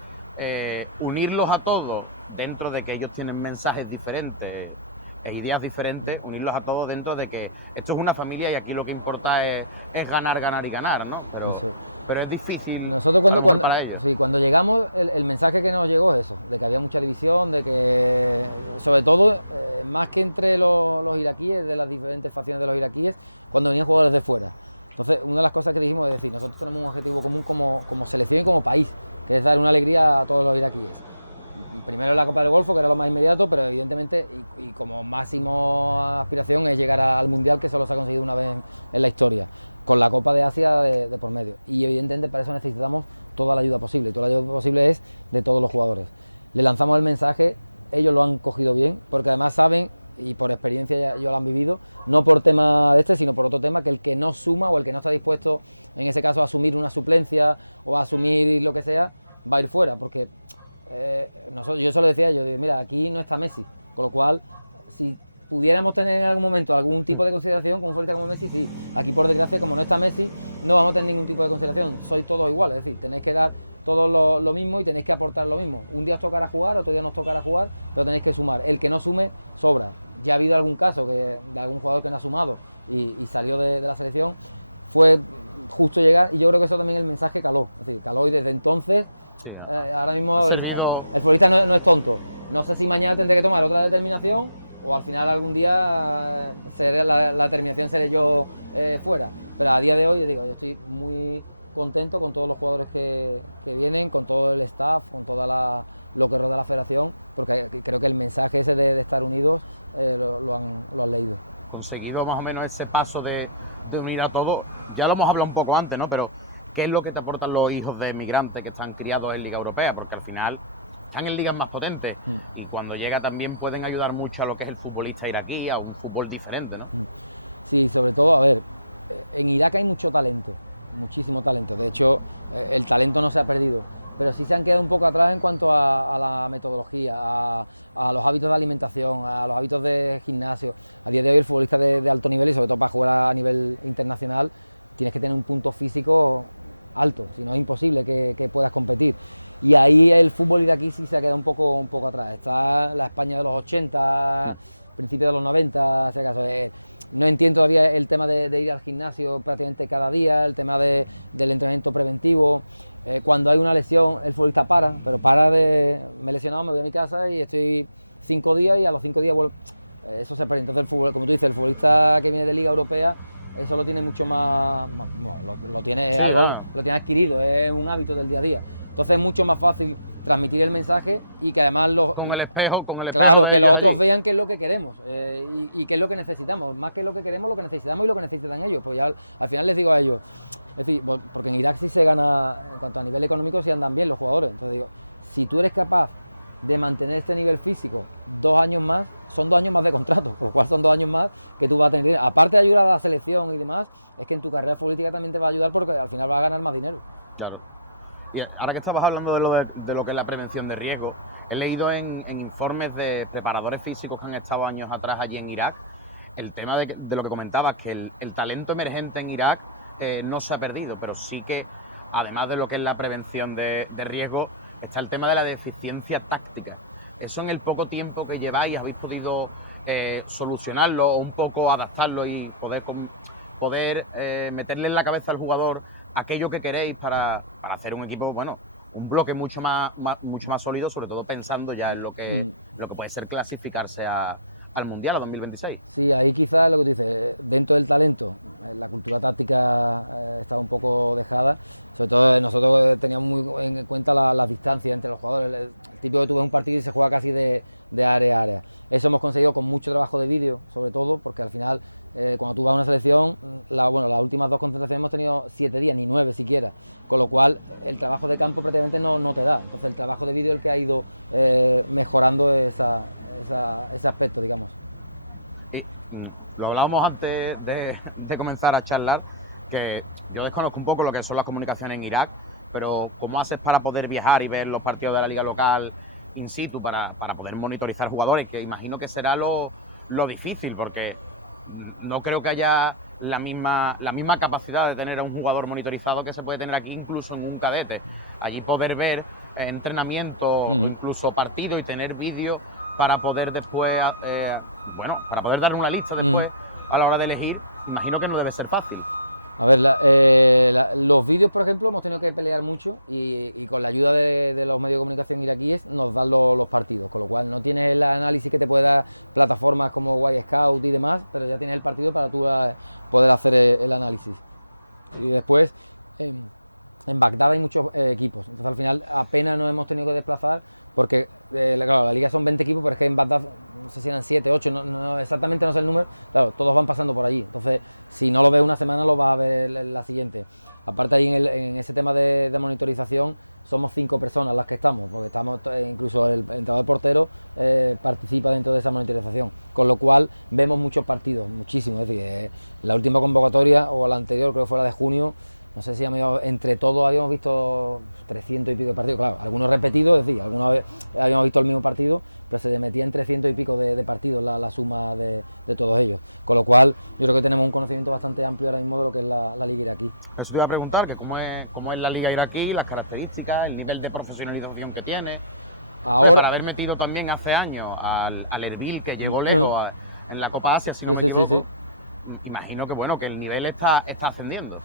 unirlos a todos, dentro de que ellos tienen mensajes diferentes e ideas diferentes, unirlos a todos dentro de que esto es una familia y aquí lo que importa es ganar, ganar y ganar, ¿no? Pero es difícil. Nosotros para ellos. Sí, cuando llegamos, el mensaje que nos llegó es eso, de que había mucha división, de que, sobre todo, más que entre los iraquíes, de las diferentes facciones de los iraquíes, cuando venían jugadores de fuera. Entonces, una de las cosas que dijimos es decir, nosotros tenemos un objetivo común como selección y como país, que es dar una alegría a todos los iraquíes. Primero la Copa del Golfo, que era lo más inmediato, pero evidentemente, y como máximo aspiración, es llegar al Mundial, que solo se ha conseguido una vez en la historia, con la Copa de Asia de por medio. Y evidentemente para eso necesitamos toda la ayuda posible, y toda la ayuda posible es de todos los jugadores. Le lanzamos el mensaje, ellos lo han cogido bien, porque además saben, y por experiencia ya lo han vivido, no por tema de sino por otro tema, que el que no suma o el que no está dispuesto, en ese caso, a asumir una suplencia o a asumir lo que sea, va a ir fuera, porque yo se lo decía, yo digo, mira, aquí no está Messi, con lo cual, si pudiéramos tener en algún momento algún tipo de consideración con un futbolista como Messi, sí. Aquí, por desgracia, como no está Messi, no vamos a tener ningún tipo de consideración, sois todos iguales, es decir, tenéis que dar todos lo mismo y tenéis que aportar lo mismo. Un día os tocará jugar, otro día no os tocará jugar, pero tenéis que sumar. El que no sume, sobra. Ya ha habido algún caso de algún jugador que no ha sumado y salió de la selección, fue justo llegar, y yo creo que eso también el mensaje caló, es decir, caló, y desde entonces, sí, ahora mismo el futbolista no es tonto. No sé si mañana tendré que tomar otra determinación o al final algún día la determinación seré yo fuera, pero a día de hoy, yo estoy muy contento con todos los jugadores que vienen, con todo el staff, con toda lo que rodea la federación, porque creo que el mensaje ese de estar unidos lo han leído. Conseguido más o menos ese paso de unir a todos, ya lo hemos hablado un poco antes, ¿no? Pero ¿qué es lo que te aportan los hijos de migrantes que están criados en Liga Europea? Porque al final están en ligas más potentes y cuando llega también pueden ayudar mucho a lo que es el futbolista iraquí, a un fútbol diferente, ¿no? Sí, sobre todo, a ver, en Irak hay mucho talento, muchísimo talento. De hecho, el talento no se ha perdido, pero sí se han quedado un poco atrás en cuanto a la metodología, a los hábitos de alimentación, a los hábitos de gimnasio. A día de hoy el futbolista de alto nivel, y sobre todo para jugar a nivel internacional, tienes que tener un punto físico alto, si no es imposible que puedas competir. Y ahí el fútbol iraquí sí se ha quedado un poco atrás. Está la España de los 80, principios de los 90, si acaso. No entiendo todavía el tema de ir al gimnasio prácticamente cada día, el tema del entrenamiento preventivo. Cuando hay una lesión, el futbolista pero me he lesionado, me voy a mi casa y estoy 5 días y a los 5 días vuelvo. Eso se pierde. Entonces, como tú dices, el futbolista que viene de Liga Europea, eso lo tiene mucho más, lo tiene, sí, lo tiene adquirido, es un hábito del día a día. Entonces es mucho más fácil transmitir el mensaje y que además con el espejo claro, que los otros vean qué es lo que queremos y qué es lo que necesitamos, más que lo que queremos, lo que necesitamos y lo que necesitan ellos. Pues ya al final les digo a ellos, es decir, porque en Irak sí se gana, en cuanto a nivel económico sí andan bien los jugadores, entonces digo, si tú eres capaz de mantener este nivel físico 2 años más, son 2 años más de contrato, por lo cual son 2 años más que tú vas a tener, aparte de ayudar a la selección y demás, es que en tu carrera futbolística también te va a ayudar porque al final vas a ganar más dinero. Claro. Y ahora que estabas hablando de lo que es la prevención de riesgo, he leído en informes de preparadores físicos que han estado años atrás allí en Irak, el tema de lo que comentabas, que el talento emergente en Irak no se ha perdido, pero sí que, además de lo que es la prevención de riesgo, está el tema de la deficiencia táctica. Eso en el poco tiempo que lleváis, ¿habéis podido solucionarlo o un poco adaptarlo y poder meterle en la cabeza al jugador aquello que queréis para hacer un equipo, bueno, un bloque mucho más sólido, sobre todo pensando ya en lo que puede ser clasificarse al Mundial, a 2026? Sí, ahí quizás lo que tú dices, dentro del talento, la cultura táctica está un poco dejada, sobre todo nosotros teníamos muy en cuenta la distancia entre los jugadores, el típico que tú ves un partido y se juega casi de área a área. Eso hemos conseguido con mucho trabajo de vídeo, sobre todo, porque al final, cuando tú vas a una selección, las últimas 2 concentraciones hemos tenido 7 días, ni 9 siquiera, con lo cual el trabajo de campo prácticamente no te da. Entonces el trabajo de vídeo es el que ha ido mejorando ese aspecto, digamos. Y lo hablábamos antes de comenzar a charlar, que yo desconozco un poco lo que son las comunicaciones en Irak, pero ¿cómo haces para poder viajar y ver los partidos de la liga local in situ para poder monitorizar jugadores? Que imagino que será lo difícil, porque no creo que haya la misma capacidad de tener a un jugador monitorizado que se puede tener aquí incluso en un cadete. Allí poder ver entrenamiento, incluso partido y tener vídeos para poder después, para poder dar una lista después a la hora de elegir, imagino que no debe ser fácil. A ver, los vídeos, por ejemplo, hemos tenido que pelear mucho y con la ayuda de los medios de comunicación iraquíes nos dan los partidos, con lo cual no tienes el análisis que te puede dar plataformas como White Scout y demás, pero ya tienes el partido para tú poder hacer el análisis. Y después en Bagdad hay muchos equipos, entonces al final apenas nos hemos tenido que desplazar porque claro, la liga son 20 equipos, pero es que en Bagdad no sé si eran 7, 8, exactamente no sé el número, claro, todos van pasando por allí, entonces si no lo ves una semana lo vas a ver la siguiente. Aparte ahí en ese tema de monitorización somos 5 personas las que estamos, porque estamos incluso el entrenador portero participa dentro de esa monitorización, con lo cual vemos muchos partidos, muchísimos, es decir, la última convocatoria o la anterior, creo que fue la de junio, no sé si entre todos habíamos visto 300 y pico de partidos, claro, algunos repetidos, es decir, alguna vez habíamos visto el mismo partido, pero se metía en 300 y pico de partidos la suma de todos ellos, con lo cual yo creo que tenemos un conocimiento bastante amplio ahora mismo de lo que es la liga iraquí. Eso te iba a preguntar, que cómo es la liga iraquí, las características, el nivel de profesionalización que tiene. Ahora, para haber metido también hace años al Erbil, que llegó lejos en la Copa Asia, si no me equivoco, imagino que bueno, que el nivel está ascendiendo.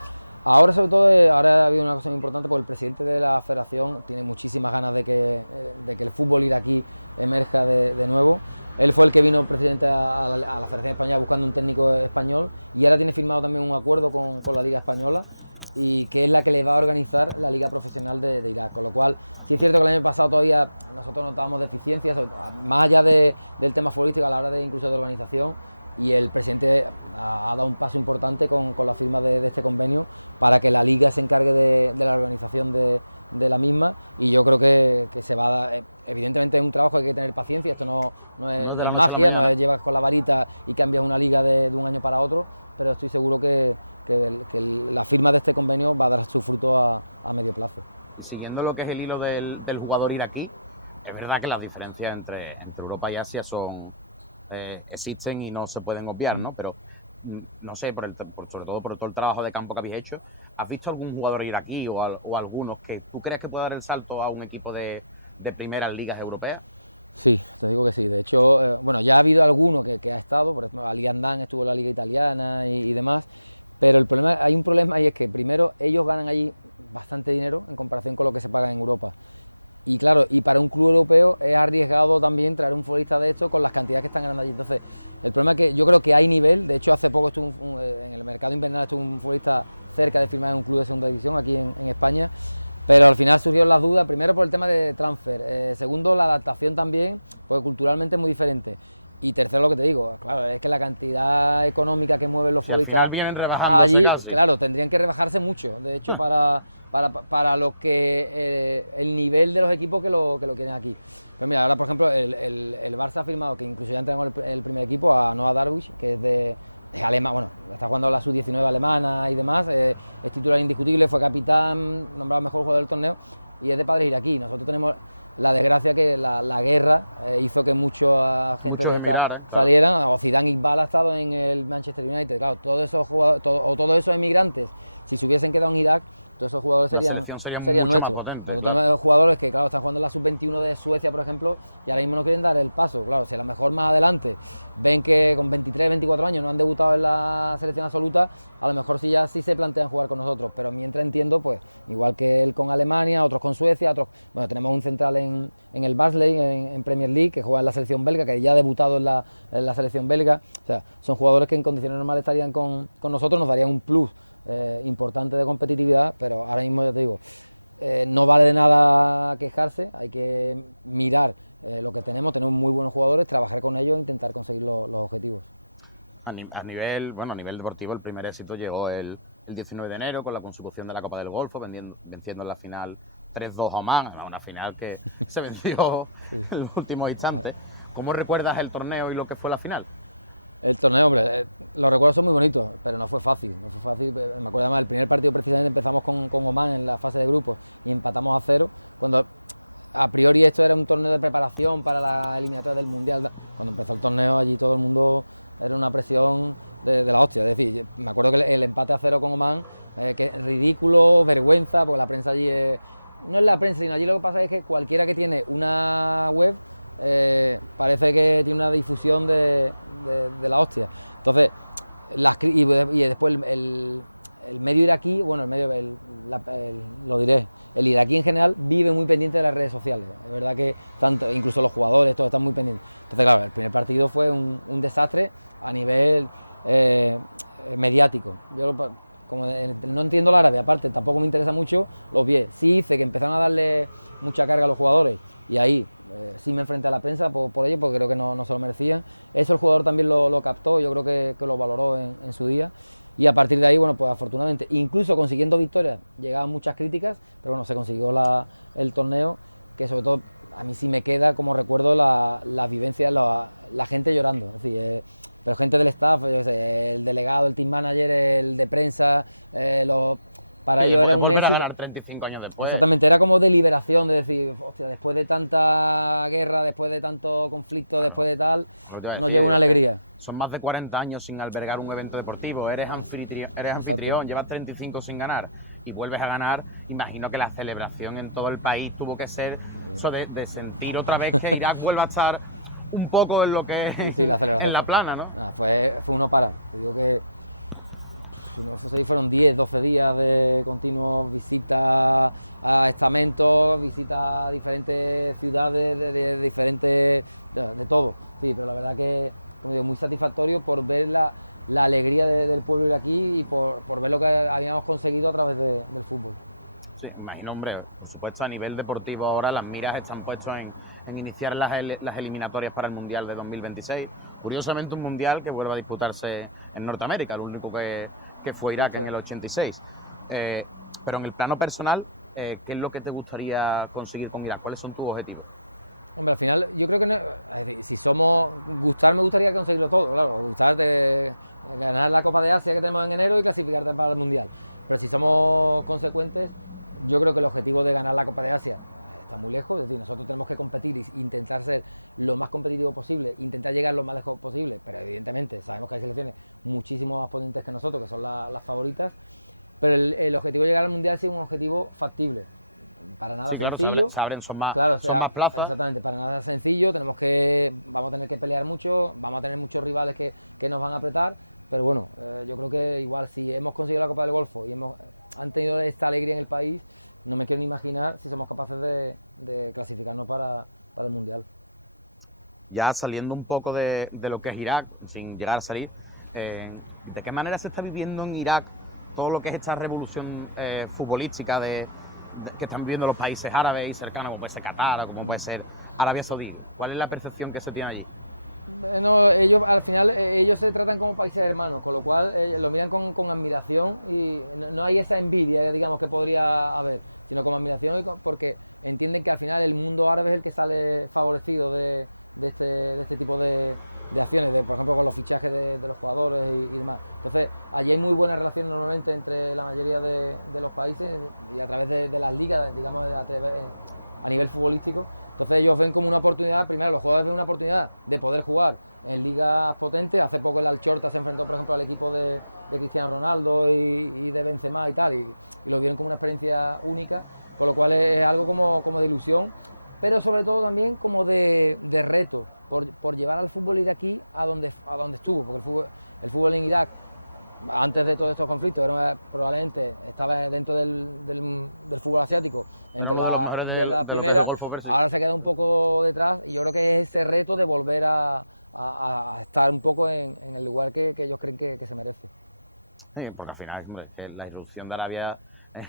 Ahora sobre todo, ahora ha habido una cosa muy importante, porque el presidente de la federación tiene muchísimas ganas de que el fútbol iraquí emerja de nuevo. Él fue el que vino presidente a la Federación Española buscando un técnico español y ahora tiene firmado también un acuerdo con la Liga Española, y que es la que le va a organizar la Liga Profesional de Irak, con lo cual sí es cierto que el año pasado todavía nosotros notábamos deficiencias, más allá del tema futbolístico a la hora de incluso de organización, y el presidente ha dado un paso importante con la firma de este convenio para que la Liga se encargue de la organización de la misma, y yo creo que se va a dar. Evidentemente es un trabajo, hay que tener paciencia, esto no es magia, no es llevas con la varita y cambias una liga de un año para otro, pero estoy seguro que la firma de este convenio va a dar su fruto a medio plazo. Y siguiendo lo que es el hilo del jugador iraquí, es verdad que las diferencias entre Europa y Asia existen y no se pueden obviar, ¿no? Pero no sé, sobre todo por todo el trabajo de campo que habéis hecho, ¿has visto algún jugador iraquí o algunos que tú crees que pueda dar el salto a un equipo de primeras ligas europeas? Sí, te digo que sí. De hecho, bueno, ya ha habido alguno que ha estado, por ejemplo, Ali Andan estuvo en la liga italiana y demás, pero hay un problema, y es que primero ellos ganan allí bastante dinero en comparación con lo que se paga en Europa. Y claro, y para un club europeo es arriesgado también traer un futbolista de esto con las cantidades que están ganando allí. Entonces, el problema es que yo creo que hay nivel. De hecho, hace poco estuvo en el mercado invernal estuvo un futbolista cerca de firmar en un club de segunda división aquí en España, pero al final surgieron las dudas, primero por el tema de transfer, segundo la adaptación también, porque culturalmente es muy diferente. Y tercero, lo que te digo, claro, es que la cantidad económica que mueven los futbolistas al final vienen rebajándose allí, casi. Claro, tendrían que rebajarse mucho. De hecho, para lo que el nivel de los equipos que lo quieren aquí. Pero mira, ahora por ejemplo el Barça ha firmado, que incluso ya entrenó el primer equipo, a Noah Darwish, que es alemán, bueno, está jugando la sub-19 alemana y demás, es titular indiscutible, fue capitán, nombrado mejor jugador del torneo, y es de padres iraquí. Nosotros tenemos la desgracia que la guerra hizo que mucha gente de esta salieran. O Zidane Iqbal ha estado en el Manchester United, claro, todos esos jugadores, todos esos emigrantes, si se hubiesen quedado en Irak, todos esos jugadores serían nuestros. Potente, claro. Tenemos jugadores que, claro, están jugando en la sub-21 de Suecia, por ejemplo, y ahora mismo no quieren dar el paso. Claro, si a lo mejor más adelante ven que con 23, 24 años no han debutado en la selección absoluta, a lo mejor sí se plantean jugar con nosotros. Pero mientras entiendo, pues, igual que él con Alemania, otros con Suecia, otros. Bueno, tenemos un central en el Barnsley, en Premier League, que juega en la selección belga, que ya ha debutado en la selección belga. O sea, son jugadores que en condiciones normales estarían con nosotros, nos darían un plus importante de competitividad, pero ahora mismo ya te digo, no vale de nada quejarse, hay que mirar lo que tenemos muy buenos jugadores, trabajar con ellos e intentar conseguir los objetivos. A nivel deportivo, el primer éxito llegó el 19 de enero con la consecución de la Copa del Golfo, venciendo en la final 3-2 a Oman, una final que se venció en los últimos instantes. ¿Cómo recuerdas el torneo y lo que fue la final? El torneo, hombre, los recuerdos son muy bonitos, pero no fue fácil. Me acuerdo además, el primer partido precisamente empezamos con Oman en la fase de grupos y empatamos a 0, cuando a priori esto era un torneo de preparación para la eliminatoria del Mundial. Cuando empezó el torneo allí todo el mundo era una presión de la hostia. Es decir, me acuerdo que el empate a 0 con Oman, que es ridículo, vergüenza, porque la prensa allí no es la prensa, sino allí lo que pasa es que cualquiera que tiene una web parece que tiene una difusión de la hostia. Entonces, y después el medio iraquí, bueno, lo diré, el iraquí en general vive muy pendiente de las redes sociales. Es verdad que incluso los jugadores, todos están muy pendientes. Entonces, claro, el primer partido fue un desastre a nivel mediático. como no entiendo el árabe, aparte tampoco me interesa mucho, lo obvié. Sí hice que empezaron a darle mucha carga a los jugadores y ahí sí me enfrenté a la prensa por ello, porque creo que no se lo merecían. Eso el jugador también lo captó, yo creo que lo valoró en su día. Y a partir de ahí, bueno, pues afortunadamente, incluso consiguiendo victorias, llegaban muchas críticas, pero bueno, se consiguió el torneo, que sobre todo a mí sí me queda como recuerdo las vivencias, la gente llorando, es decir, pero gente del staff, yo qué sé, el delegado, el team manager, el de prensa, para ellos era un volver éxito. a ganar 35 años después. Exactamente, era como de liberación, de decir, hostia, después de tanta guerra, después de tanto conflicto, después de tal, nos llega una alegría. Son más de 40 años sin albergar un evento deportivo, eres anfitrión, llevas 35 sin ganar y vuelves a ganar. Imagino que la celebración en todo el país tuvo que ser eso de sentir otra vez que Irak vuelva a estar un poco en lo que sí, la celebración en la plana, ¿no? Fue uno para. Te digo que no sé si fueron 10, 12 días de continuos visitas a estamentos, visitas a diferentes ciudades, de diferentes, de todo. Sí, pero la verdad que, como digo, muy satisfactorio por ver la alegría del pueblo iraquí y por ver lo que habíamos conseguido a través del fútbol. Sí, imagino, hombre, por supuesto a nivel deportivo ahora las miras están puestas en iniciar las eliminatorias para el Mundial de 2026. Curiosamente un Mundial que vuelve a disputarse en Norteamérica, el único que fue Irak en el 86. Pero en el plano personal, ¿qué es lo que te gustaría conseguir con Irak? ¿Cuáles son tus objetivos? Hombre, al final yo creo que no, es decir, si somos gustar, me gustaría conseguirlo todo, claro, gustar de ganar la Copa de Asia que tenemos en enero y clasificarte para el Mundial. Pero si somos consecuentes, yo creo que el objetivo de ganar la Copa de Asia está muy lejos, es decir, nosotros tenemos que competir e intentar ser lo más competitivo posible, intentar llegar lo más lejos posible, pero evidentemente sabemos que hay selecciones muchísimo más potentes que nosotros, que son las favoritas, pero el objetivo de llegar al Mundial sí es un objetivo factible. Para nada sencillo. Claro, se abren, son más plazas. Exactamente, para nada sencillo, vamos a tener que pelear mucho, vamos a tener muchos rivales que nos van a apretar, pero bueno, yo creo que igual si hemos conseguido la Copa del Golfo y han tenido esta alegría en el país, no me quiero ni imaginar si somos capaces de clasificarnos para el Mundial. Ya saliendo un poco de lo que es Irak, sin llegar a salir, ¿de qué manera se está viviendo en Irak todo lo que es esta revolución futbolística que están viviendo los países árabes y cercanos, como puede ser Qatar o como puede ser Arabia Saudí? ¿Cuál es la percepción que se tiene allí? No, ellos al final ellos se tratan como países hermanos, con lo cual lo miran con admiración y no hay esa envidia, digamos, que podría haber, sino con admiración porque entienden que al final el mundo árabe es el que sale favorecido de este tipo de acciones, por ejemplo con los fichajes de los jugadores y demás. Entonces allí hay muy buena relación normalmente entre la mayoría de los países y a través de las ligas, digamos, a nivel futbolístico. Entonces ellos ven como una oportunidad, primero los jugadores ven una oportunidad de poder jugar en ligas potentes. Hace poco el Al-Shorta se enfrentó, por ejemplo, al equipo de Cristiano Ronaldo y de Benzema y tal, y lo vieron como una experiencia única, con lo cual es algo como de ilusión, pero sobre todo también como de reto, por llevar al fútbol iraquí a donde estuvo, porque el fútbol en Irak, antes de todos estos conflictos, probablemente estaba dentro del fútbol asiático, entre la primera, ahora se queda un poco detrás, y yo creo que es ese reto de volver a estar un poco en el lugar que ellos creen que se merece. Sí, porque al final que la irrupción de Arabia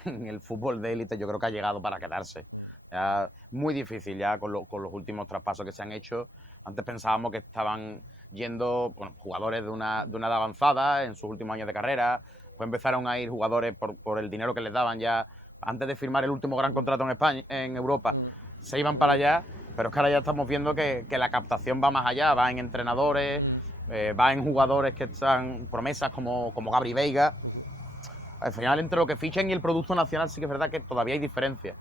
en el fútbol de élite yo creo que ha llegado para quedarse. Ya, muy difícil ya con los últimos traspasos que se han hecho. Antes pensábamos que estaban yendo jugadores de una edad avanzada en sus últimos años de carrera, pues empezaron a ir jugadores por el dinero que les daban ya antes de firmar el último gran contrato en España, en Europa, se iban para allá, pero es que ahora ya estamos viendo que la captación va más allá, va en entrenadores, va en jugadores que están promesas como Gabri Veiga. Al final, entre lo que fichan y el producto nacional sí que es verdad que todavía hay diferencia.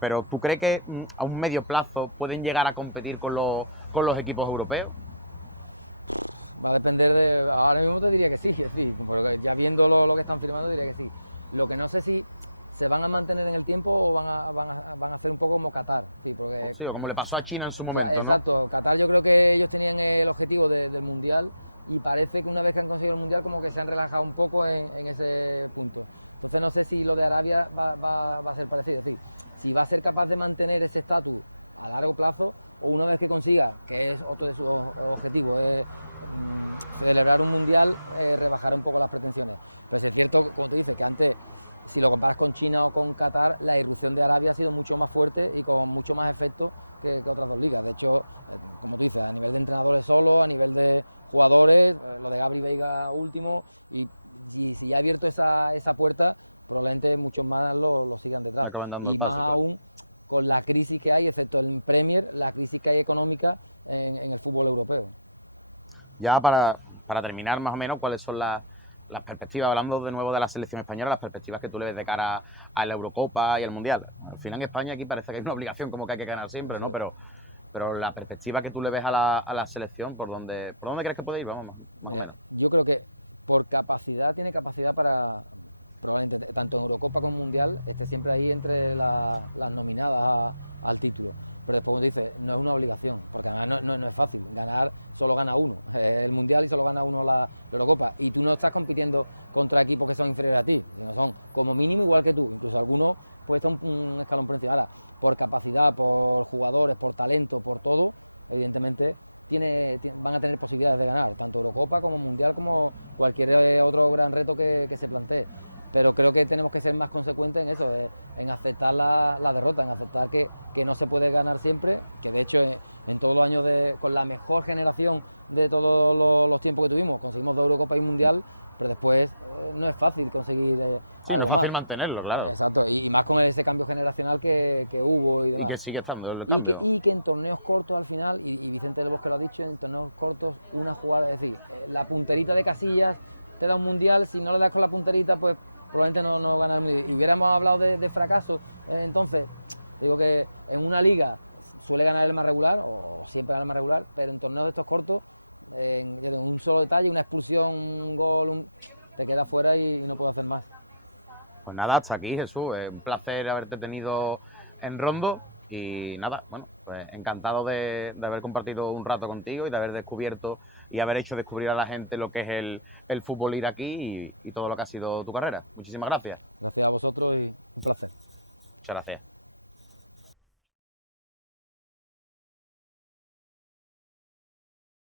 Pero ¿tú crees que a un medio plazo pueden llegar a competir con los equipos europeos? Va a depender ahora mismo te diría que sí, es decir, porque ya viendo lo que están firmando diría que sí. Lo que no sé si se van a mantener en el tiempo o van a hacer un poco como Qatar. Sí, porque, sí, o como le pasó a China en su momento. Exacto, ¿no? Qatar yo creo que ellos tenían el objetivo del Mundial y parece que una vez que han conseguido el Mundial como que se han relajado un poco en ese punto. Entonces no sé si lo de Arabia va a ser parecido, es decir, si va a ser capaz de mantener ese estatus a largo plazo o una vez que consiga, que es otro de sus objetivos, celebrar un mundial rebajará un poco las pretensiones. Pero es cierto, como tú dices, que antes, si lo comparas con China o con Qatar, la irrupción de Arabia ha sido mucho más fuerte y con mucho más efecto que otras dos ligas. De hecho, como tú dices, a nivel de entrenadores solo, a nivel de jugadores, lo de Gabri Veiga último, y si ya ha abierto esa puerta, probablemente muchos más lo sigan detrás. Y más aún con la crisis que hay, excepto el Premier, la crisis que hay económica en el fútbol europeo. Ya para terminar, más o menos, ¿cuáles son las perspectivas, hablando de nuevo de la selección española, las perspectivas que tú le ves de cara a la Eurocopa y al Mundial? Al final en España aquí parece que hay una obligación como que hay que ganar siempre, ¿no? Pero la perspectiva que tú le ves a la selección, ¿por dónde crees que puede ir? Vamos. Mira, yo creo que por capacidad, tiene capacidad para, probablemente, tanto en Eurocopa como Mundial, esté siempre ahí entre las nominadas al título. Pero después, como dices, no es una obligación, porque además no es fácil. Ganar, solo gana uno el Mundial y solo gana uno la Eurocopa. Y tú no estás compitiendo contra equipos que son inferiores a ti, sino son como mínimo igual que tú. Incluso algunos pueden estar un escalón por encima. Ahora, por capacidad, por jugadores, por talento, por todo, evidentemente van a tener posibilidades de ganar, tanto Eurocopa como Mundial, como cualquier otro gran reto que se plantee. Pero creo que tenemos que ser más consecuentes en eso, en aceptar la derrota, en aceptar que no se puede ganar siempre, que de hecho en todos los años con la mejor generación de todos los tiempos que tuvimos, conseguimos 2 Eurocopas y Mundial, pero después no es fácil conseguir sí, no es fácil mantenerlo, claro. Exacto, y más con ese cambio generacional que hubo y demás. Y que sigue estando el cambio. Y que en torneos cortos al final, y Vicente del Bosque lo ha dicho, en torneos cortos una jugada, es decir, la punterita de Casillas te da un Mundial, si no le das con la punterita, pues probablemente no gana el Mundial. Y hubiéramos hablado de fracaso, entonces digo que en una liga suele ganar el más regular, o siempre gana el más regular, pero en torneos de estos cortos, en un solo detalle, una expulsión, un gol, te quedas fuera y no puedes hacer más. Pues nada, hasta aquí, Jesús. Es un placer haberte tenido en Rondo y nada, bueno, pues encantado de haber compartido un rato contigo y de haber descubierto y haber hecho descubrir a la gente lo que es el fútbol iraquí y todo lo que ha sido tu carrera. Muchísimas gracias. Gracias a vosotros y un placer. Muchas gracias.